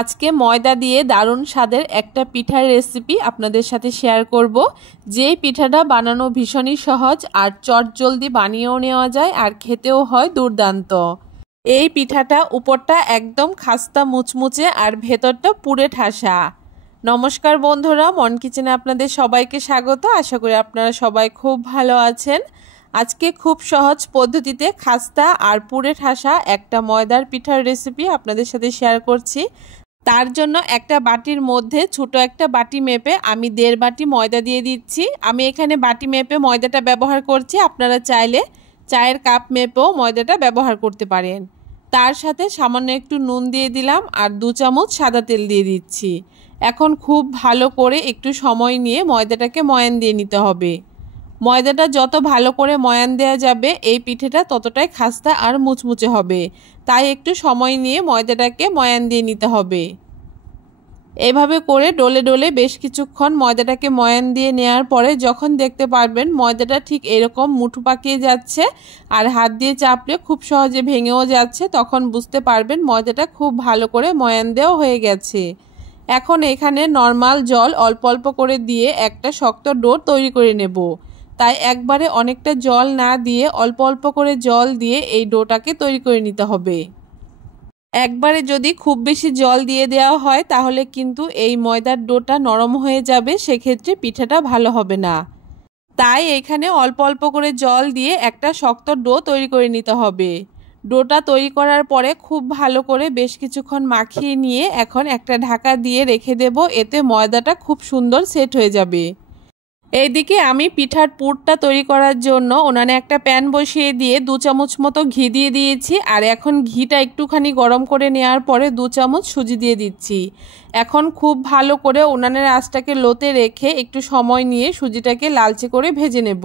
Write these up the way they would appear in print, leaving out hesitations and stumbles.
আজকে ময়দা দিয়ে দারুণ স্বাদের একটা পিঠার রেসিপি আপনাদের সাথে শেয়ার করব। যেই পিঠাটা বানানো ভীষণই সহজ আর চটজলদি বানিয়েও নেওয়া যায় আর খেতেও হয় দুর্দান্ত। এই পিঠাটা উপরটা একদম খাস্তা মুচমুচে আর ভেতরটা পুরে ঠাসা। নমস্কার বন্ধুরা, মন কিচেনে আপনাদের সবাইকে স্বাগত। আশা করি আপনারা সবাই খুব ভালো আছেন। আজকে খুব সহজ পদ্ধতিতে খাস্তা আর পুরে ঠাসা একটা ময়দার পিঠার রেসিপি আপনাদের সাথে শেয়ার করছি। তার জন্য একটা বাটির মধ্যে ছোট একটা বাটি মেপে আমি 1.5 বাটি ময়দা দিয়ে দিচ্ছি। আমি এখানে বাটি মেপে ময়দাটা ব্যবহার করছি, আপনারা চাইলে চায়ের কাপ মেপেও ময়দাটা ব্যবহার করতে পারেন। তার সাথে সামান্য একটু নুন দিয়ে দিলাম আর 2 চামচ সাদা তেল দিয়ে দিচ্ছি। এখন খুব ভালো করে একটু সময় নিয়ে ময়দাটাকে ময়ান দিয়ে নিতে হবে। ময়দাটা যত ভালো করে ময়ান দেওয়া যাবে এই পিঠেটা ততটাই খাস্তা আর মুচমুচে হবে, তাই একটু সময় নিয়ে ময়দাটাকে ময়ান দিয়ে নিতে হবে। এভাবে করে ডলে ডলে বেশ কিছুক্ষণ ময়দাটাকে ময়ান দিয়ে নেওয়ার পরে যখন দেখতে পারবেন ময়দাটা ঠিক এরকম মুঠো পাকিয়ে যাচ্ছে আর হাত দিয়ে চাপলে খুব সহজে ভেঙেও যাচ্ছে, তখন বুঝতে পারবেন ময়দাটা খুব ভালো করে ময়ান দেওয়া হয়ে গেছে। এখন এখানে নর্মাল জল অল্প অল্প করে দিয়ে একটা শক্ত ডো তৈরি করে নেব। তাই একবারে অনেকটা জল না দিয়ে অল্প অল্প করে জল দিয়ে এই ডোটাকে তৈরি করে নিতে হবে। একবারে যদি খুব বেশি জল দিয়ে দেওয়া হয় তাহলে কিন্তু এই ময়দার ডোটা নরম হয়ে যাবে, সেক্ষেত্রে পিঠাটা ভালো হবে না। তাই এখানে অল্প অল্প করে জল দিয়ে একটা শক্ত ডো তৈরি করে নিতে হবে। ডোটা তৈরি করার পরে খুব ভালো করে বেশ কিছুক্ষণ মাখিয়ে নিয়ে এখন একটা ঢাকা দিয়ে রেখে দেব, এতে ময়দাটা খুব সুন্দর সেট হয়ে যাবে। এইদিকে আমি পিঠার পুরটা তৈরি করার জন্য উনানে একটা প্যান বসিয়ে দিয়ে 2 চামচ মতো ঘি দিয়ে দিয়েছি আর এখন ঘিটা একটুখানি গরম করে নেওয়ার পরে 2 চামচ সুজি দিয়ে দিচ্ছি। এখন খুব ভালো করে উনানের আঁচটাকে লোতে রেখে একটু সময় নিয়ে সুজিটাকে লালচে করে ভেজে নেব।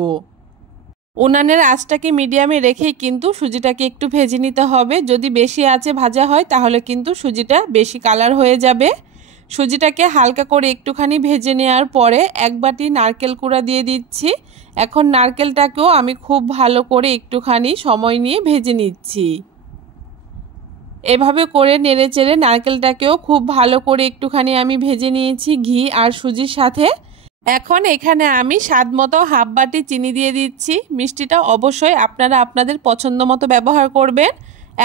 উনানের আঁচটাকে মিডিয়ামে রেখেই কিন্তু সুজিটাকে একটু ভেজে নিতে হবে। যদি বেশি আঁচে ভাজা হয় তাহলে কিন্তু সুজিটা বেশি কালার হয়ে যাবে। সুজিটাকে হালকা করে একটুখানি ভেজে নেওয়ার পরে 1 বাটি নারকেল কুড়া দিয়ে দিচ্ছি। এখন নারকেলটাকেও আমি খুব ভালো করে একটুখানি সময় নিয়ে ভেজে নিচ্ছি। এভাবে করে নেড়ে চেড়ে নারকেলটাকেও খুব ভালো করে একটুখানি আমি ভেজে নিয়েছি ঘি আর সুজির সাথে। এখন এখানে আমি স্বাদ মতো 1/2 বাটি চিনি দিয়ে দিচ্ছি। মিষ্টিটা অবশ্যই আপনারা আপনাদের পছন্দ মতো ব্যবহার করবেন।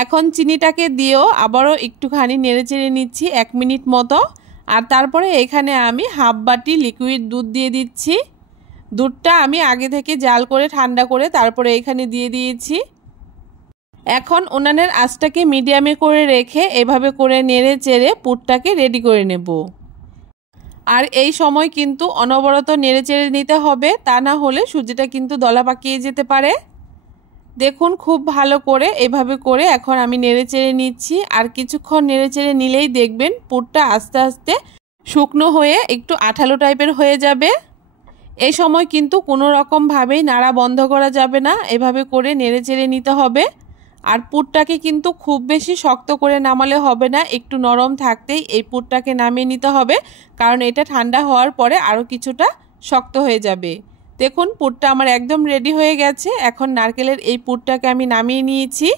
এখন চিনিটাকে দিয়েও আবারও একটুখানি নেড়ে চেড়ে নিচ্ছি 1 মিনিট মতো। আর তারপরে এখানে আমি 1/2 বাটি লিকুইড দুধ দিয়ে দিচ্ছি। দুধটা আমি আগে থেকে জাল করে ঠান্ডা করে তারপরে এখানে দিয়ে দিয়েছি। এখন উনানের আঁচটাকে মিডিয়ামে করে রেখে এভাবে করে নেড়ে চেড়ে পুরটাকে রেডি করে নেব। আর এই সময় কিন্তু অনবরত নেড়ে চেড়ে নিতে হবে, তা না হলে সুজিটা কিন্তু দলা পাকিয়ে যেতে পারে। দেখুন খুব ভালো করে এভাবে করে এখন আমি নেড়ে চেড়ে নিচ্ছি। আর কিছুক্ষণ নেড়ে চেড়ে নিলেই দেখবেন পুরটা আস্তে আস্তে শুকনো হয়ে একটু আঠালো টাইপের হয়ে যাবে। এই সময় কিন্তু কোনো রকমভাবেই নাড়া বন্ধ করা যাবে না, এভাবে করে নেড়ে চেড়ে নিতে হবে। আর পুরটাকে কিন্তু খুব বেশি শক্ত করে নামালে হবে না, একটু নরম থাকতেই এই পুরটাকে নামিয়ে নিতে হবে, কারণ এটা ঠান্ডা হওয়ার পরে আরও কিছুটা শক্ত হয়ে যাবে। দেখুন পুরটা আমার একদম রেডি হয়ে গেছে। এখন নারকেলের এই পুরটাকে আমি নামিয়ে নিয়েছি।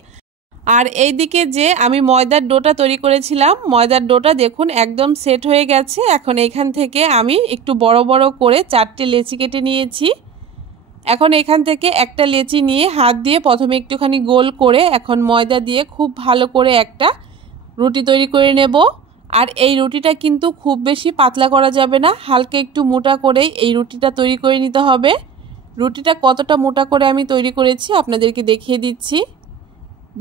আর এই দিকে যে আমি ময়দার ডোটা তৈরি করেছিলাম, ময়দার ডোটা দেখুন একদম সেট হয়ে গেছে। এখন এখান থেকে আমি একটু বড় বড় করে 4টে লেচি কেটে নিয়েছি। এখন এখান থেকে একটা লেচি নিয়ে হাত দিয়ে প্রথমে একটুখানি গোল করে এখন ময়দা দিয়ে খুব ভালো করে একটা রুটি তৈরি করে নেব। আর এই রুটিটা কিন্তু খুব বেশি পাতলা করা যাবে না, হালকা একটু মোটা করেই এই রুটিটা তৈরি করে নিতে হবে। রুটিটা কতটা মোটা করে আমি তৈরি করেছি আপনাদেরকে দেখিয়ে দিচ্ছি।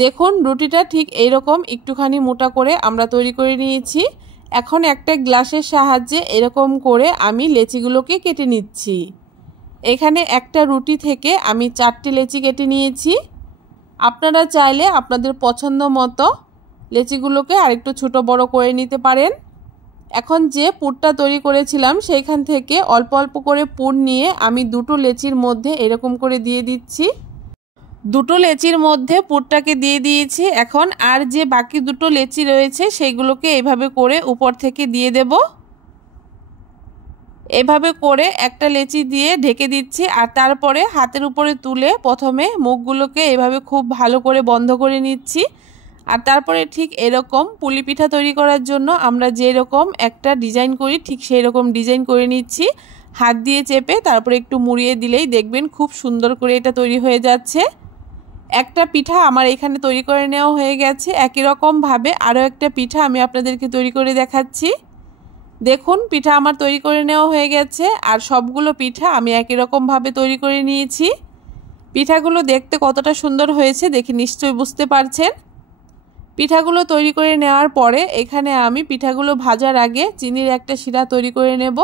দেখুন রুটিটা ঠিক এইরকম একটুখানি মোটা করে আমরা তৈরি করে নিয়েছি। এখন একটা গ্লাসের সাহায্যে এরকম করে আমি লেচিগুলোকে কেটে নিচ্ছি। এখানে একটা রুটি থেকে আমি 4টে লেচি কেটে নিয়েছি। আপনারা চাইলে আপনাদের পছন্দ মতো লেচিগুলোকে আরেকটু ছোট বড় করে নিতে পারেন। এখন যে পুরটা তৈরি করেছিলাম সেইখান থেকে অল্প অল্প করে পুর নিয়ে আমি 2টো লেচির মধ্যে এরকম করে দিয়ে দিচ্ছি। 2টো লেচির মধ্যে পুরটাকে দিয়ে দিয়েছি। এখন আর যে বাকি 2টো লেচি রয়েছে সেইগুলোকে এভাবে করে উপর থেকে দিয়ে দেব। এভাবে করে একটা লেচি দিয়ে ঢেকে দিচ্ছি আর তারপরে হাতের উপরে তুলে প্রথমে মুখগুলোকে এভাবে খুব ভালো করে বন্ধ করে নিচ্ছি। আর তারপরে ঠিক এরকম পুলি পিঠা তৈরি করার জন্য আমরা যেরকম একটা ডিজাইন করি ঠিক সেই রকম ডিজাইন করে নিচ্ছি। হাত দিয়ে চেপে তারপরে একটু মুড়িয়ে দিলেই দেখবেন খুব সুন্দর করে এটা তৈরি হয়ে যাচ্ছে। একটা পিঠা আমার এখানে তৈরি করে নেওয়া হয়ে গেছে। একই রকমভাবে আরও একটা পিঠা আমি আপনাদেরকে তৈরি করে দেখাচ্ছি। দেখুন পিঠা আমার তৈরি করে নেওয়া হয়ে গেছে আর সবগুলো পিঠা আমি একই রকমভাবে তৈরি করে নিয়েছি। পিঠাগুলো দেখতে কতটা সুন্দর হয়েছে দেখে নিশ্চয়ই বুঝতে পারছেন। পিঠাগুলো তৈরি করে নেওয়ার পরে এখানে আমি পিঠাগুলো ভাজার আগে চিনির একটা শিরা তৈরি করে নেব।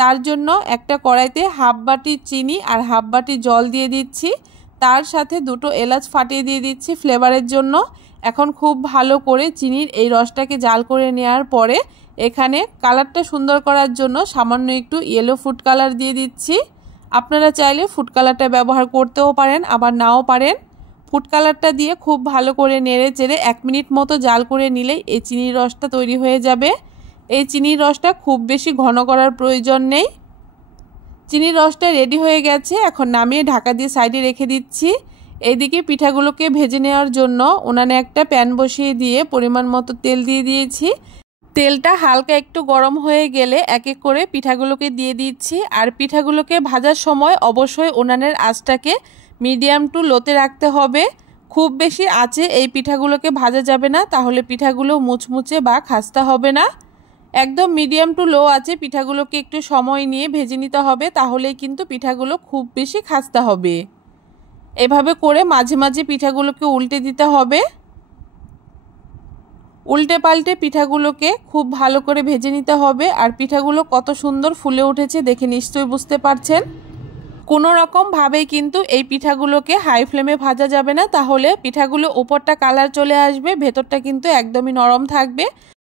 তার জন্য একটা কড়াইতে হাফ বাটি চিনি আর হাফ বাটি জল দিয়ে দিচ্ছি। তার সাথে দুটো এলাচ ফাটিয়ে দিয়ে দিচ্ছি ফ্লেভারের জন্য। এখন খুব ভালো করে চিনির এই রসটাকে জাল করে নেওয়ার পরে এখানে কালারটা সুন্দর করার জন্য সামান্য একটু ইয়েলো ফুড কালার দিয়ে দিচ্ছি। আপনারা চাইলে ফুড কালারটা ব্যবহার করতেও পারেন আবার নাও পারেন। ফুড কালারটা দিয়ে খুব ভালো করে নেড়ে চেড়ে 1 মিনিট মতো জাল করে নিলেই এই চিনির রসটা তৈরি হয়ে যাবে। এই চিনির রসটা খুব বেশি ঘন করার প্রয়োজন নেই। চিনির রসটা রেডি হয়ে গেছে। এখন নামিয়ে ঢাকা দিয়ে সাইডে রেখে দিচ্ছি। এইদিকে পিঠাগুলোকে ভেজে নেওয়ার জন্য উনানে একটা প্যান বসিয়ে দিয়ে পরিমাণ মতো তেল দিয়ে দিয়েছি। তেলটা হালকা একটু গরম হয়ে গেলে এক এক করে পিঠাগুলোকে দিয়ে দিচ্ছি। আর পিঠাগুলোকে ভাজার সময় অবশ্যই উনানের আঁচটাকে মিডিয়াম টু লোতে রাখতে হবে। খুব বেশি আঁচে এই পিঠাগুলোকে ভাজা যাবে না, তাহলে পিঠাগুলো মুচমুচে বা খাস্তা হবে না। একদম মিডিয়াম টু লো আছে পিঠাগুলোকে একটু সময় নিয়ে ভেজে নিতে হবে, তাহলেই কিন্তু পিঠাগুলো খুব বেশি খাস্তা হবে। এভাবে করে মাঝে মাঝে পিঠাগুলোকে উল্টে দিতে হবে। উল্টে পাল্টে পিঠাগুলোকে খুব ভালো করে ভেজে নিতে হবে। আর পিঠাগুলো কত সুন্দর ফুলে উঠেছে দেখে নিশ্চয়ই বুঝতে পারছেন। কোনো রকমভাবেই কিন্তু এই পিঠাগুলোকে হাই ফ্লেমে ভাজা যাবে না, তাহলে পিঠাগুলো উপরটা কালার চলে আসবে, ভেতরটা কিন্তু একদমই নরম থাকবে।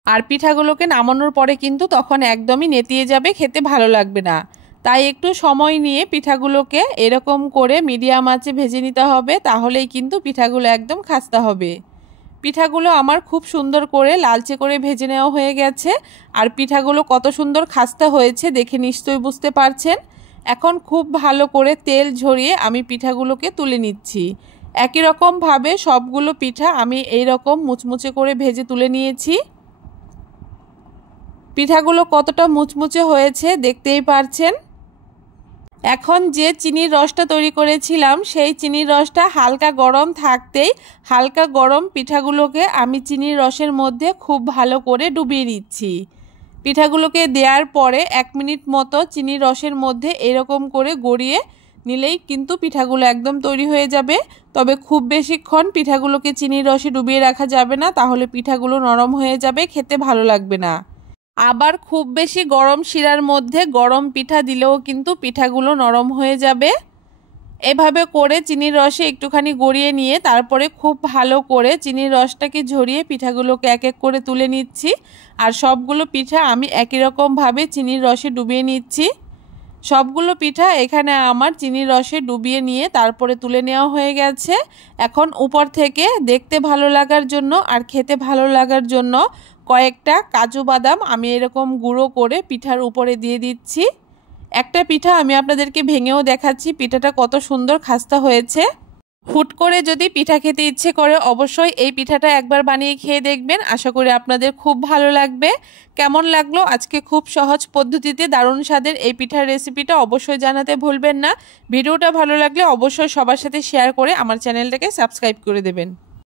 আর পিঠাগুলোকে নামানোর পরে কিন্তু তখন একদমই নেতিয়ে যাবে, খেতে ভালো লাগবে না। তাই একটু সময় নিয়ে পিঠাগুলোকে এরকম করে মিডিয়াম আঁচে ভেজে নিতে হবে, তাহলেই কিন্তু পিঠাগুলো একদম খাস্তা হবে। পিঠাগুলো আমার খুব সুন্দর করে লালচে করে ভেজে নেওয়া হয়ে গেছে। আর পিঠাগুলো কত সুন্দর খাস্তা হয়েছে দেখে নিশ্চয়ই বুঝতে পারছেন। এখন খুব ভালো করে তেল ঝরিয়ে আমি পিঠাগুলোকে তুলে নিচ্ছি। একই রকমভাবে সবগুলো পিঠা আমি এই রকম মুচমুচে করে ভেজে তুলে নিয়েছি। পিঠাগুলো কতটা মুচমুচে হয়েছে দেখতেই পারছেন। এখন যে চিনির রসটা তৈরি করেছিলাম সেই চিনির রসটা হালকা গরম থাকতেই হালকা গরম পিঠাগুলোকে আমি চিনির রসের মধ্যে খুব ভালো করে ডুবিয়ে দিচ্ছি। পিঠাগুলোকে দেওয়ার পরে 1 মিনিট মতো চিনির রসের মধ্যে এরকম করে গড়িয়ে নিলেই কিন্তু পিঠাগুলো একদম তৈরি হয়ে যাবে। তবে খুব বেশিক্ষণ পিঠাগুলোকে চিনির রসে ডুবিয়ে রাখা যাবে না, তাহলে পিঠাগুলো নরম হয়ে যাবে, খেতে ভালো লাগবে না। আবার খুব বেশি গরম শিরার মধ্যে গরম পিঠা দিলেও কিন্তু পিঠাগুলো নরম হয়ে যাবে। এভাবে করে চিনির রসে একটুখানি গড়িয়ে নিয়ে তারপরে খুব ভালো করে চিনির রসটাকে ঝরিয়ে পিঠাগুলোকে এক এক করে তুলে নিচ্ছি। আর সবগুলো পিঠা আমি একই রকমভাবে চিনির রসে ডুবিয়ে নিচ্ছি। সবগুলো পিঠা এখানে আমার চিনির রসে ডুবিয়ে নিয়ে তারপরে তুলে নেওয়া হয়ে গেছে। এখন উপর থেকে দেখতে ভালো লাগার জন্য আর খেতে ভালো লাগার জন্য কয়েকটা কাজু বাদাম আমি এরকম গুঁড়ো করে পিঠার উপরে দিয়ে দিচ্ছি। একটা পিঠা আমি আপনাদেরকে ভেঙেও দেখাচ্ছি পিঠাটা কত সুন্দর খাস্তা হয়েছে। হুট করে যদি পিঠা খেতে ইচ্ছে করে অবশ্যই এই পিঠাটা একবার বানিয়ে খেয়ে দেখবেন, আশা করি আপনাদের খুব ভালো লাগবে। কেমন লাগলো আজকে খুব সহজ পদ্ধতিতে দারুণ স্বাদের এই পিঠার রেসিপিটা অবশ্যই জানাতে ভুলবেন না। ভিডিওটা ভালো লাগলে অবশ্যই সবার সাথে শেয়ার করে আমার চ্যানেলটাকে সাবস্ক্রাইব করে দেবেন।